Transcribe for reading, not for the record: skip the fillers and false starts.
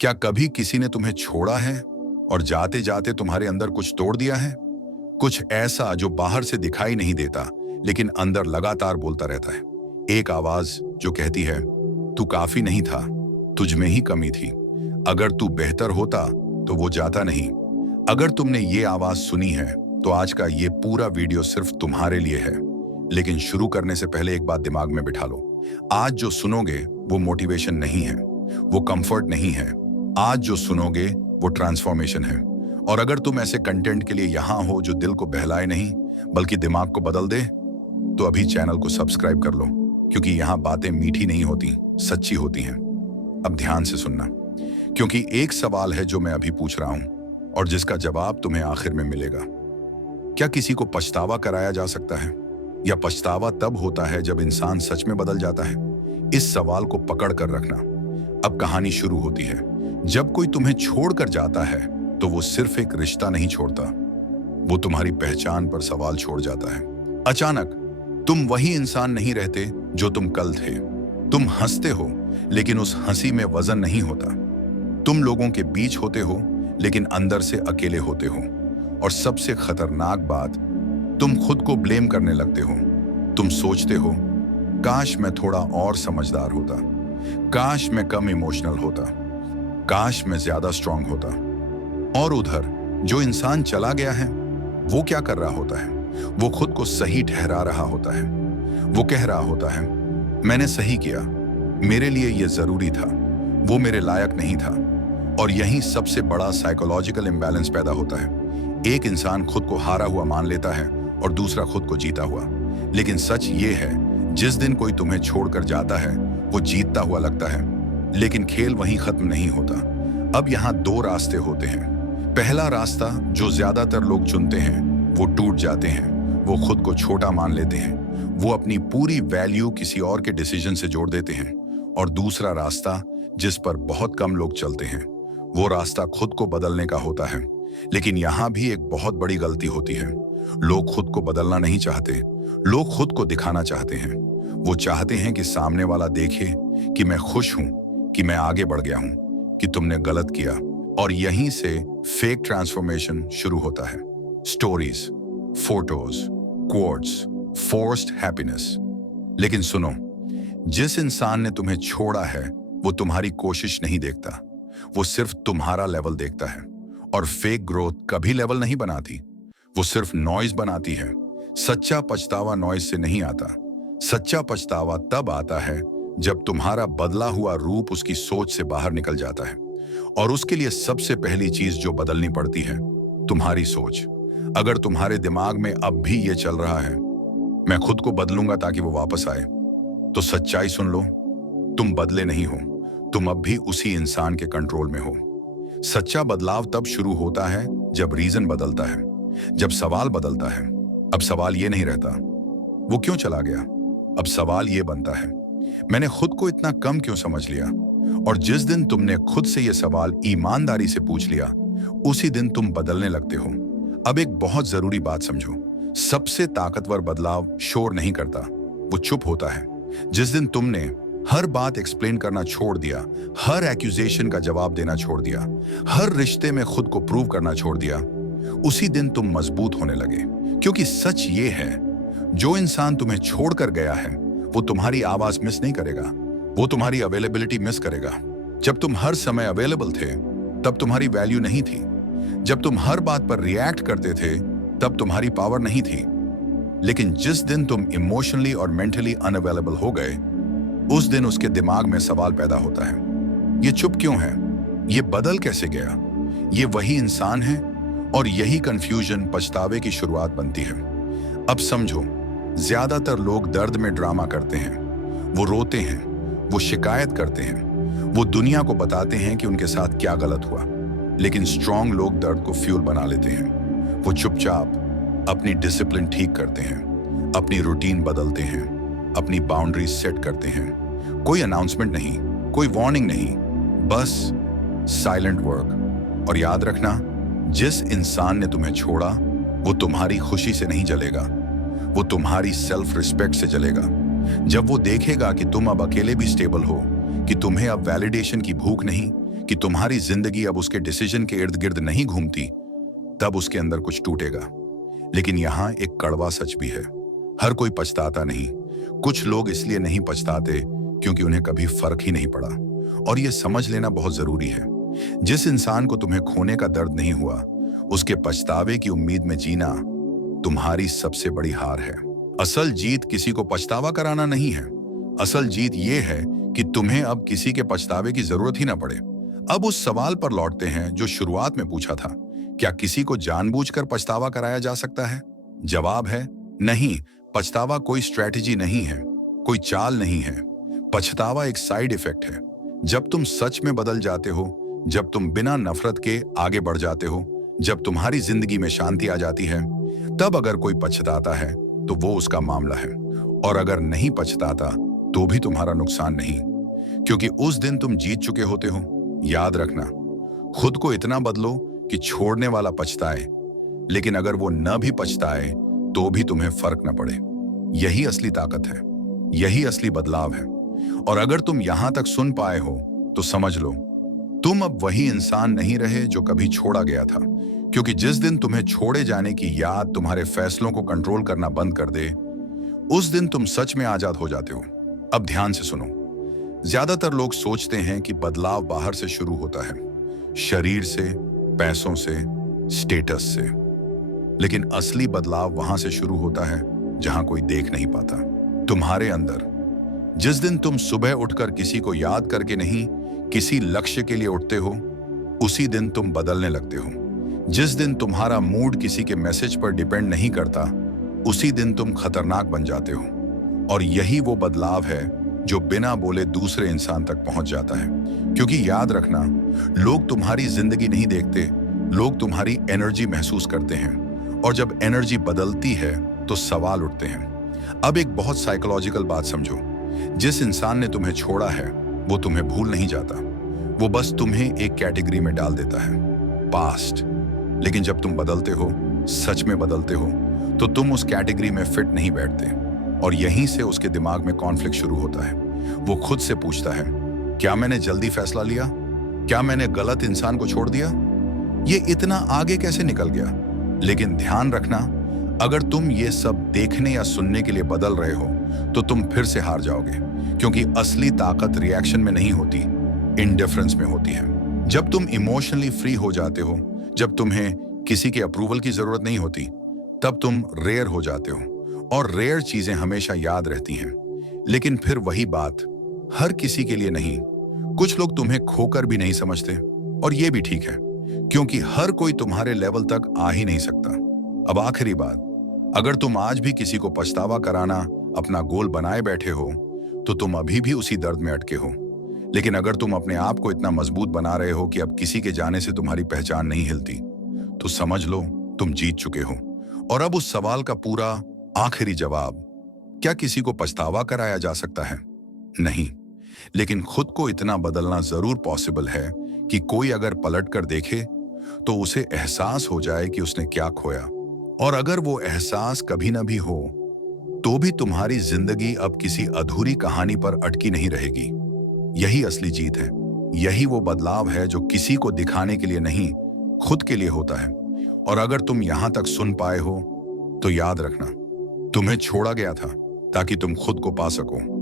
क्या कभी किसी ने तुम्हें छोड़ा है और जाते जाते तुम्हारे अंदर कुछ तोड़ दिया है? कुछ ऐसा जो बाहर से दिखाई नहीं देता लेकिन अंदर लगातार बोलता रहता है। एक आवाज जो कहती है, तू काफी नहीं था, तुझ में ही कमी थी। अगर तू बेहतर होता तो वो जाता नहीं। अगर तुमने ये आवाज सुनी है तो आज का ये पूरा वीडियो सिर्फ तुम्हारे लिए है। लेकिन शुरू करने से पहले एक बात दिमाग में बिठा लो। आज जो सुनोगे वो मोटिवेशन नहीं है, वो कंफर्ट नहीं है। आज जो सुनोगे वो ट्रांसफॉर्मेशन है। और अगर तुम ऐसे कंटेंट के लिए यहां हो जो दिल को बहलाए नहीं बल्कि दिमाग को बदल दे, तो अभी चैनल को सब्सक्राइब कर लो, क्योंकि यहां बातें मीठी नहीं होती, सच्ची होती हैं। अब ध्यान से सुनना, क्योंकि एक सवाल है जो मैं अभी पूछ रहा हूं और जिसका जवाब तुम्हें आखिर में मिलेगा। क्या किसी को पछतावा कराया जा सकता है, या पछतावा तब होता है जब इंसान सच में बदल जाता है? इस सवाल को पकड़ कर रखना। अब कहानी शुरू होती है। जब कोई तुम्हें छोड़कर जाता है तो वो सिर्फ एक रिश्ता नहीं छोड़ता, वो तुम्हारी पहचान पर सवाल छोड़ जाता है। अचानक तुम वही इंसान नहीं रहते जो तुम कल थे। तुम हंसते हो लेकिन उस हंसी में वजन नहीं होता। तुम लोगों के बीच होते हो लेकिन अंदर से अकेले होते हो। और सबसे खतरनाक बात, तुम खुद को ब्लेम करने लगते हो। तुम सोचते हो, काश मैं थोड़ा और समझदार होता, काश मैं कम इमोशनल होता, काश मैं ज्यादा स्ट्रांग होता। और उधर जो इंसान चला गया है वो क्या कर रहा होता है? वो खुद को सही ठहरा रहा होता है। वो कह रहा होता है, मैंने सही किया, मेरे लिए ये जरूरी था, वो मेरे लायक नहीं था। और यहीं सबसे बड़ा साइकोलॉजिकल इम्बैलेंस पैदा होता है। एक इंसान खुद को हारा हुआ मान लेता है और दूसरा खुद को जीता हुआ। लेकिन सच ये है, जिस दिन कोई तुम्हें छोड़कर जाता है वो जीतता हुआ लगता है, लेकिन खेल वहीं खत्म नहीं होता। अब यहाँ दो रास्ते होते हैं। पहला रास्ता जो ज्यादातर लोग चुनते हैं, वो टूट जाते हैं, वो खुद को छोटा मान लेते हैं, वो अपनी पूरी वैल्यू किसी और के डिसीजन से जोड़ देते हैं। और दूसरा रास्ता जिस पर बहुत कम लोग चलते हैं, वो रास्ता खुद को बदलने का होता है। लेकिन यहाँ भी एक बहुत बड़ी गलती होती है। लोग खुद को बदलना नहीं चाहते, लोग खुद को दिखाना चाहते हैं। वो चाहते हैं कि सामने वाला देखे कि मैं खुश हूं, कि मैं आगे बढ़ गया हूं, कि तुमने गलत किया। और यहीं से फेक ट्रांसफॉर्मेशन शुरू होता है। Stories, photos, quotes, forced happiness. लेकिन सुनो, जिस इंसान ने तुम्हें छोड़ा है वो तुम्हारी कोशिश नहीं देखता, वो सिर्फ तुम्हारा लेवल देखता है। और फेक ग्रोथ कभी लेवल नहीं बनाती, वो सिर्फ नॉइज बनाती है। सच्चा पछतावा नॉइज से नहीं आता। सच्चा पछतावा तब आता है जब तुम्हारा बदला हुआ रूप उसकी सोच से बाहर निकल जाता है। और उसके लिए सबसे पहली चीज जो बदलनी पड़ती है, तुम्हारी सोच। अगर तुम्हारे दिमाग में अब भी ये चल रहा है, मैं खुद को बदलूंगा ताकि वो वापस आए, तो सच्चाई सुन लो, तुम बदले नहीं हो, तुम अब भी उसी इंसान के कंट्रोल में हो। सच्चा बदलाव तब शुरू होता है जब रीजन बदलता है, जब सवाल बदलता है। अब सवाल ये नहीं रहता, वो क्यों चला गया? अब सवाल ये बनता है, मैंने खुद को इतना कम क्यों समझ लिया? और जिस दिन तुमने खुद से ये सवाल ईमानदारी से पूछ लिया, उसी दिन तुम बदलने लगते हो। अब एक बहुत जरूरी बात समझो, सबसे ताकतवर बदलाव शोर नहीं करता, वो चुप होता है। जिस दिन तुमने हर बात एक्सप्लेन करना छोड़ दिया, हर एक्यूजेशन का जवाब देना छोड़ दिया, हर रिश्ते में खुद को प्रूव करना छोड़ दिया, उसी दिन तुम मजबूत होने लगे। क्योंकि सच ये है, जो इंसान तुम्हें छोड़कर गया है वो तुम्हारी आवाज मिस नहीं करेगा, वो तुम्हारी अवेलेबिलिटी मिस करेगा। जब तुम हर समय अवेलेबल थे तब तुम्हारी वैल्यू नहीं थी। जब तुम हर बात पर रिएक्ट करते थे तब तुम्हारी पावर नहीं थी। लेकिन जिस दिन तुम इमोशनली और मेंटली अनअवेलेबल हो गए, उस दिन उसके दिमाग में सवाल पैदा होता है, ये चुप क्यों है, ये बदल कैसे गया, ये वही इंसान है? और यही कंफ्यूजन पछतावे की शुरुआत बनती है। अब समझो, ज्यादातर लोग दर्द में ड्रामा करते हैं, वो रोते हैं, वो शिकायत करते हैं, वो दुनिया को बताते हैं कि उनके साथ क्या गलत हुआ। लेकिन स्ट्रांग लोग दर्द को फ्यूल बना लेते हैं। वो चुपचाप अपनी डिसिप्लिन ठीक करते हैं, अपनी रूटीन बदलते हैं, अपनी बाउंड्रीज सेट करते हैं। कोई अनाउंसमेंट नहीं, कोई वार्निंग नहीं, बस साइलेंट वर्क। और याद रखना, जिस इंसान ने तुम्हें छोड़ा वो तुम्हारी खुशी से नहीं जलेगा, वो तुम्हारी सेल्फ रिस्पेक्ट से जलेगा। जब वो देखेगा कि तुम अब अकेले भी स्टेबल हो, कि तुम्हें अब वैलिडेशन की भूख नहीं, कि तुम्हारी जिंदगी अब उसके डिसीजन के इर्द गिर्द नहीं घूमती, तब उसके अंदर कुछ टूटेगा। लेकिन यहां एक कड़वा सच भी है, हर कोई पछताता नहीं। कुछ लोग इसलिए नहीं पछताते क्योंकि उन्हें कभी फर्क ही नहीं पड़ा। और यह समझ लेना बहुत जरूरी है, जिस इंसान को तुम्हें खोने का दर्द नहीं हुआ, उसके पछतावे की उम्मीद में जीना तुम्हारी सबसे बड़ी हार है। असल जीत किसी को पछतावा कराना नहीं है। असल जीत यह है कि तुम्हें अब किसी के पछतावे की जरूरत ही ना पड़े। अब उस सवाल पर लौटते हैं जो शुरुआत में पूछा था, क्या किसी को जानबूझकर पछतावा कराया जा सकता है? जवाब है नहीं। पछतावा कोई स्ट्रेटजी नहीं है, कोई चाल नहीं है। पछतावा एक साइड इफेक्ट है। जब तुम सच में बदल जाते हो, जब तुम बिना नफरत के आगे बढ़ जाते हो, जब तुम्हारी जिंदगी में शांति आ जाती है, तब अगर कोई पछताता है तो वो उसका मामला है। और अगर नहीं पछताता तो भी तुम्हारा नुकसान नहीं, क्योंकि उस दिन तुम जीत चुके होते हो। याद रखना, खुद को इतना बदलो कि छोड़ने वाला पछताए, लेकिन अगर वो न भी पछताए तो भी तुम्हें फर्क न पड़े। यही असली ताकत है, यही असली बदलाव है। और अगर तुम यहां तक सुन पाए हो तो समझ लो, तुम अब वही इंसान नहीं रहे जो कभी छोड़ा गया था। क्योंकि जिस दिन तुम्हें छोड़े जाने की याद तुम्हारे फैसलों को कंट्रोल करना बंद कर दे, उस दिन तुम सच में आजाद हो जाते हो। अब ध्यान से सुनो, ज्यादातर लोग सोचते हैं कि बदलाव बाहर से शुरू होता है, शरीर से, पैसों से, स्टेटस से। लेकिन असली बदलाव वहां से शुरू होता है जहां कोई देख नहीं पाता, तुम्हारे अंदर। जिस दिन तुम सुबह उठकर किसी को याद करके नहीं, किसी लक्ष्य के लिए उठते हो, उसी दिन तुम बदलने लगते हो। जिस दिन तुम्हारा मूड किसी के मैसेज पर डिपेंड नहीं करता, उसी दिन तुम खतरनाक बन जाते हो। और यही वो बदलाव है जो बिना बोले दूसरे इंसान तक पहुंच जाता है। क्योंकि याद रखना, लोग तुम्हारी जिंदगी नहीं देखते, लोग तुम्हारी एनर्जी महसूस करते हैं। और जब एनर्जी बदलती है तो सवाल उठते हैं। अब एक बहुत साइकोलॉजिकल बात समझो, जिस इंसान ने तुम्हें छोड़ा है वो तुम्हें भूल नहीं जाता, वो बस तुम्हें एक कैटेगरी में डाल देता है, पास्ट। लेकिन जब तुम बदलते हो, सच में बदलते हो, तो तुम उस कैटेगरी में फिट नहीं बैठते। और यहीं से उसके दिमाग में कॉन्फ्लिक्ट शुरू होता है। वो खुद से पूछता है, क्या मैंने जल्दी फैसला लिया? क्या मैंने गलत इंसान को छोड़ दिया? ये इतना आगे कैसे निकल गया? लेकिन ध्यान रखना, अगर तुम ये सब देखने या सुनने के लिए बदल रहे हो तो तुम फिर से हार जाओगे। क्योंकि असली ताकत रिएक्शन में नहीं होती, इंडिफरेंस में होती है। जब तुम इमोशनली फ्री हो जाते हो, जब तुम्हें किसी के अप्रूवल की जरूरत नहीं होती, तब तुम रेयर हो जाते हो। और रेयर चीजें हमेशा याद रहती हैं। लेकिन फिर वही बात, हर किसी के लिए नहीं। कुछ लोग तुम्हें खोकर भी नहीं समझते, और ये भी ठीक है, क्योंकि हर कोई तुम्हारे लेवल तक आ ही नहीं सकता। अब आखिरी बात, अगर तुम आज भी किसी को पछतावा कराना अपना गोल बनाए बैठे हो, तो तुम अभी भी उसी दर्द में अटके हो। लेकिन अगर तुम अपने आप को इतना मजबूत बना रहे हो कि अब किसी के जाने से तुम्हारी पहचान नहीं हिलती, तो समझ लो तुम जीत चुके हो। और अब उस सवाल का पूरा आखिरी जवाब, क्या किसी को पछतावा कराया जा सकता है? नहीं। लेकिन खुद को इतना बदलना जरूर पॉसिबल है कि कोई अगर पलट कर देखे तो उसे एहसास हो जाए कि उसने क्या खोया। और अगर वो एहसास कभी ना भी हो, तो भी तुम्हारी जिंदगी अब किसी अधूरी कहानी पर अटकी नहीं रहेगी। यही असली जीत है। यही वो बदलाव है जो किसी को दिखाने के लिए नहीं, खुद के लिए होता है। और अगर तुम यहां तक सुन पाए हो, तो याद रखना, तुम्हें छोड़ा गया था ताकि तुम खुद को पा सको।